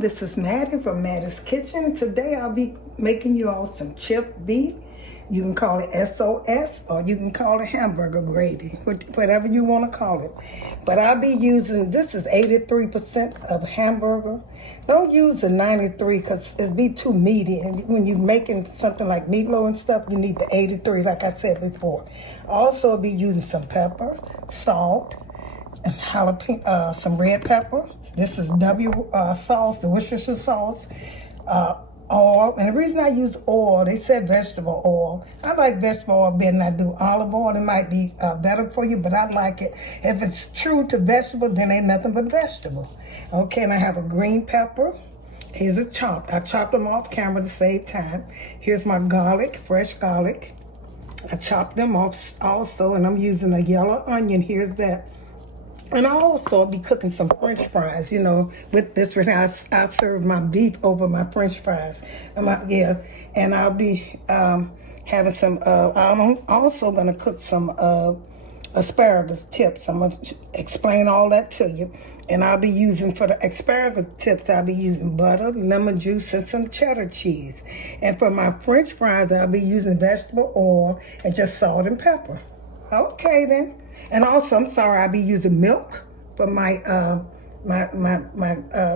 this is Mattie from Mattie's Kitchen. Today I'll be making you all some chipped beef. You can call it S.O.S. or you can call it hamburger gravy, whatever you want to call it. But I'll be using, this is 83% of hamburger. Don't use the 93 because it'll be too meaty. And when you're making something like meatloaf and stuff, you need the 83 like I said before. Also, I'll be using some pepper, salt, and jalapeno, some red pepper. This is sauce, the Worcestershire sauce, oil. And the reason I use oil, they said vegetable oil. I like vegetable oil better than I do olive oil. It might be better for you, but I like it. If it's true to vegetable, then ain't nothing but vegetable. Okay, and I have a green pepper. Here's a chop. I chopped them off camera to save time. Here's my garlic, fresh garlic. I chopped them off also, and I'm using a yellow onion. Here's that. And I also be cooking some French fries, you know, with this right now. I serve my beef over my French fries. And I'll be having some, I'm also going to cook some asparagus tips. I'm going to explain all that to you. And I'll be using, for the asparagus tips, I'll be using butter, lemon juice, and some cheddar cheese. And for my French fries, I'll be using vegetable oil and just salt and pepper. Okay then. And also, I'm sorry, I'll be using milk for my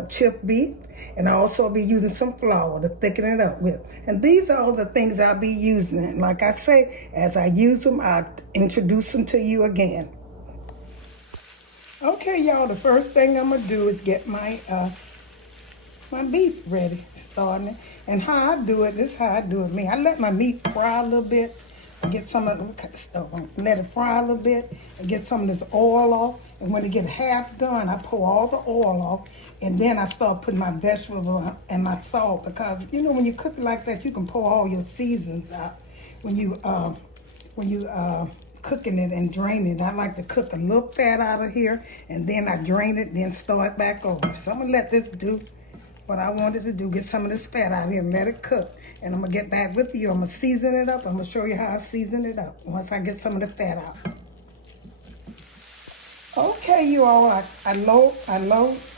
chipped beef. And I also be using some flour to thicken it up with. And these are all the things I'll be using. And like I say, as I use them, I'll introduce them to you again. Okay, y'all, the first thing I'm going to do is get my my beef ready, starting it. And how I do it, this is how I do it. I let my meat fry a little bit. Get some of the stuff on. Let it fry a little bit and get some of this oil off. And when it get half done, I pour all the oil off. And then I start putting my vegetables and my salt, because you know when you cook it like that, you can pour all your seasons out when you cooking it and drain it. I like to cook a little fat out of here, and then I drain it, then start back over. So I'm gonna let this do what I wanted to do, get some of this fat out here and let it cook. And I'm going to get back with you. I'm going to season it up. I'm going to show you how I season it up once I get some of the fat out. Okay, you all, I low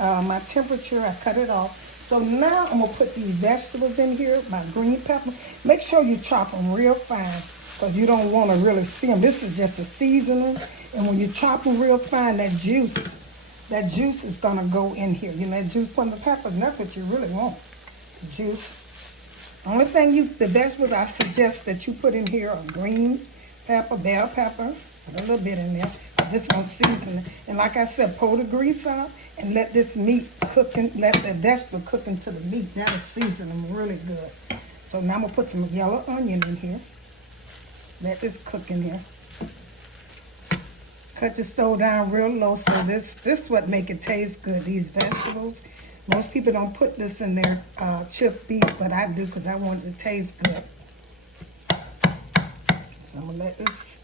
my temperature. I cut it off. So now I'm going to put these vegetables in here, my green pepper. Make sure you chop them real fine because you don't want to really see them. This is just a seasoning. And when you chop them real fine, that juice is going to go in here. You know, that juice from the peppers, and that's what you really want, the juice. Only thing the vegetables I suggest that you put in here are green pepper, bell pepper, a little bit in there. Just gonna season it. And like I said, pour the grease out and let this meat cook, and let the vegetable cook into the meat. That'll season them really good. So now I'm gonna put some yellow onion in here. Let this cook in here. Cut the stove down real low, so this what make it taste good, these vegetables. Most people don't put this in their chipped beef, but I do because I want it to taste good. So I'm going to let this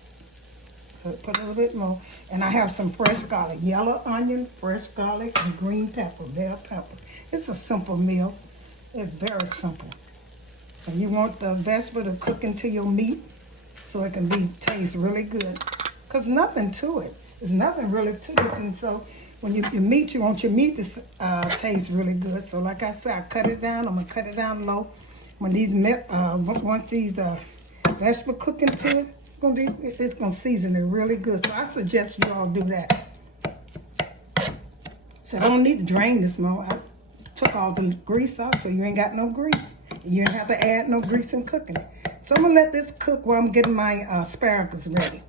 put a little bit more. And I have some fresh garlic, yellow onion, fresh garlic, and green pepper, bell pepper. It's a simple meal. It's very simple. And you want the vegetable to cook into your meat so it can taste really good. Because nothing to it. There's nothing really to this. And so when you meat, you want your meat to taste really good. So like I said, I cut it down. I'm going to cut it down low. When once these vegetables cook into it, it's going to season it really good. So I suggest you all do that. So I don't need to drain this more. I took all the grease out, so you ain't got no grease. You don't have to add no grease in cooking it. So I'm going to let this cook while I'm getting my asparagus ready.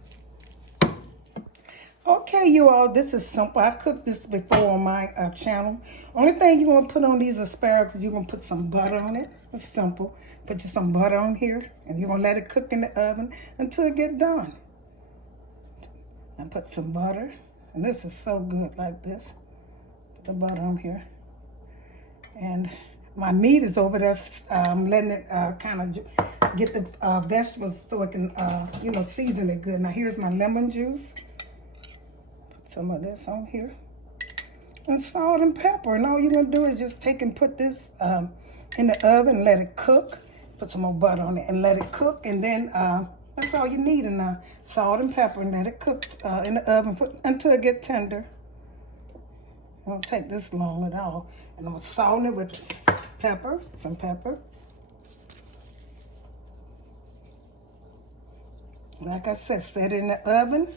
Okay, you all, this is simple. I've cooked this before on my channel. Only thing you want to put on these asparagus, you're going to put some butter on it. It's simple. Put some butter on here, and you're going to let it cook in the oven until it get done. And put some butter, and this is so good like this. Put the butter on here. And my meat is over there. I'm letting it kind of get the vegetables so it can, season it good. Now, here's my lemon juice. Some of this on here, and salt and pepper. And all you're gonna do is just take and put this in the oven and let it cook. Put some more butter on it and let it cook, and then that's all you need. And salt and pepper, and let it cook in the oven until it gets tender. It won't take this long at all. And I'm gonna salt it with pepper, some pepper. Like I said, set it in the oven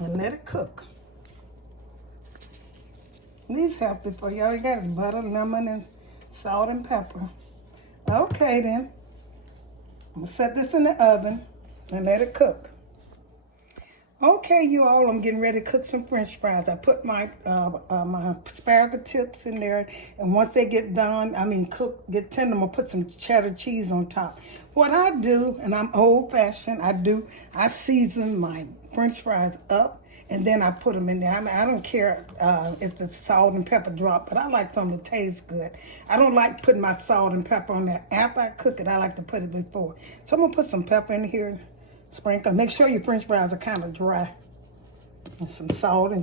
and let it cook. These healthy for y'all. You got butter, lemon, and salt and pepper. Okay then. I'm gonna set this in the oven and let it cook. Okay, you all, I'm getting ready to cook some French fries. I put my my asparagus tips in there, and once they get done, get tender, I'm gonna put some cheddar cheese on top. What I do, and I'm old-fashioned, I season my French fries up, and then I put them in there. I don't care if the salt and pepper drop, but I like them to taste good. I don't like putting my salt and pepper on there after I cook it. I like to put it before. So I'm gonna put some pepper in here. Sprinkle. Make sure your French fries are kind of dry. And some salt and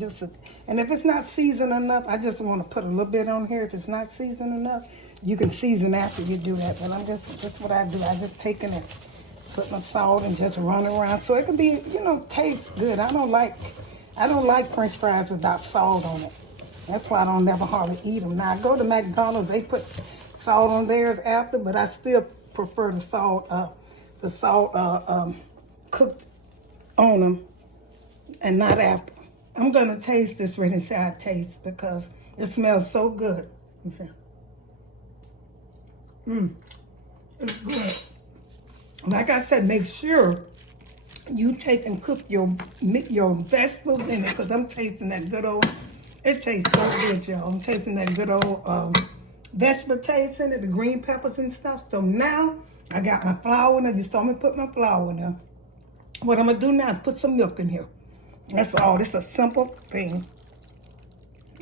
and if it's not seasoned enough, I just want to put a little bit on here. If it's not seasoned enough, you can season after you do that. But that's what I do. I just take it and put my salt and just run around so it can be, taste good. I don't like French fries without salt on it. That's why I don't never hardly eat them. Now I go to McDonald's, they put salt on theirs after, but I still prefer the salt cooked on them and not after. I'm gonna taste this right and see how it tastes because it smells so good. It's good. Like I said, make sure you take and cook your vegetables in it because I'm tasting that good old, it tastes so good, y'all. I'm tasting that good old vegetable taste in it, the green peppers and stuff. So now I got my flour in there. You saw me put my flour in there. What I'm gonna do now is put some milk in here. That's all. This is a simple thing.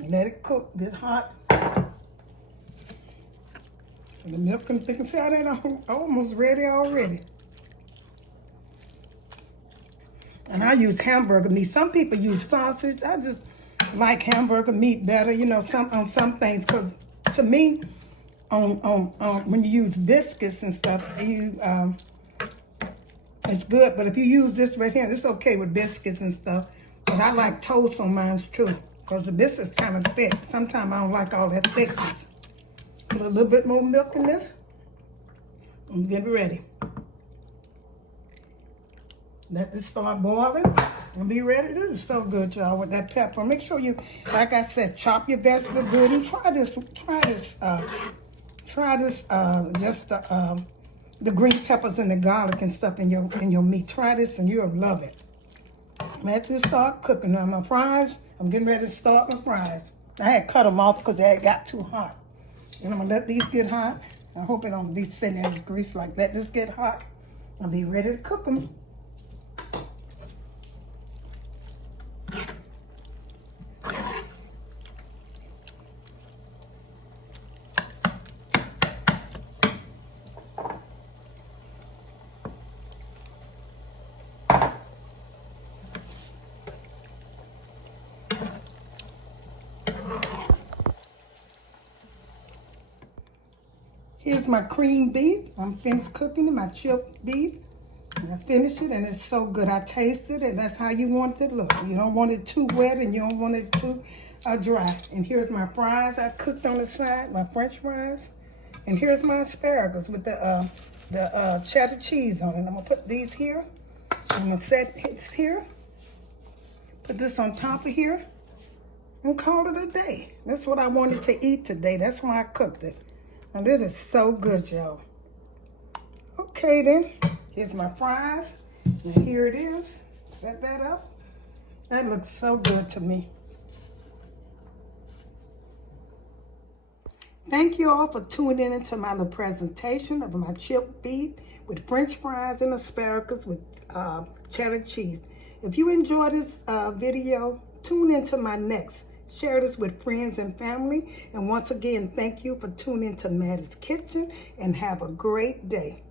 Let it cook, get hot. So the milk can thicken. See how that almost ready already. And I use hamburger meat. Some people use sausage. I just like hamburger meat better, on some things. Because to me, when you use biscuits and stuff, it's good, but if you use this right here, it's okay with biscuits and stuff. But I like toast on mine too, because the biscuit's kind of thick. Sometimes I don't like all that thickness. Put a little bit more milk in this. I'm getting ready. Let this start boiling and be ready. This is so good, y'all, with that pepper. Make sure you, like I said, chop your vegetable good and try the green peppers and the garlic and stuff in your meat. Try this and you'll love it. Let this start cooking. Now my fries, I'm getting ready to start my fries. I had cut them off because they had got too hot. And I'm gonna let these get hot. I hope it don't be sitting in this grease like that. Just get hot. I'll be ready to cook them. Here's my cream beef. I'm finished cooking it, my chipped beef. And I finished it and it's so good. I tasted it and that's how you want it to look. You don't want it too wet and you don't want it too dry. And here's my fries I cooked on the side, my French fries. And here's my asparagus with the cheddar cheese on it. I'm gonna put these here. I'm gonna set it here. Put this on top of here and call it a day. That's what I wanted to eat today. That's why I cooked it. And this is so good, y'all. Okay, then. Here's my fries. And here it is. Set that up. That looks so good to me. Thank you all for tuning into my little presentation of my chipped beef with French fries and asparagus with cheddar cheese. If you enjoyed this video, tune into my next. Share this with friends and family. And once again, thank you for tuning to Mattie's Kitchen and have a great day.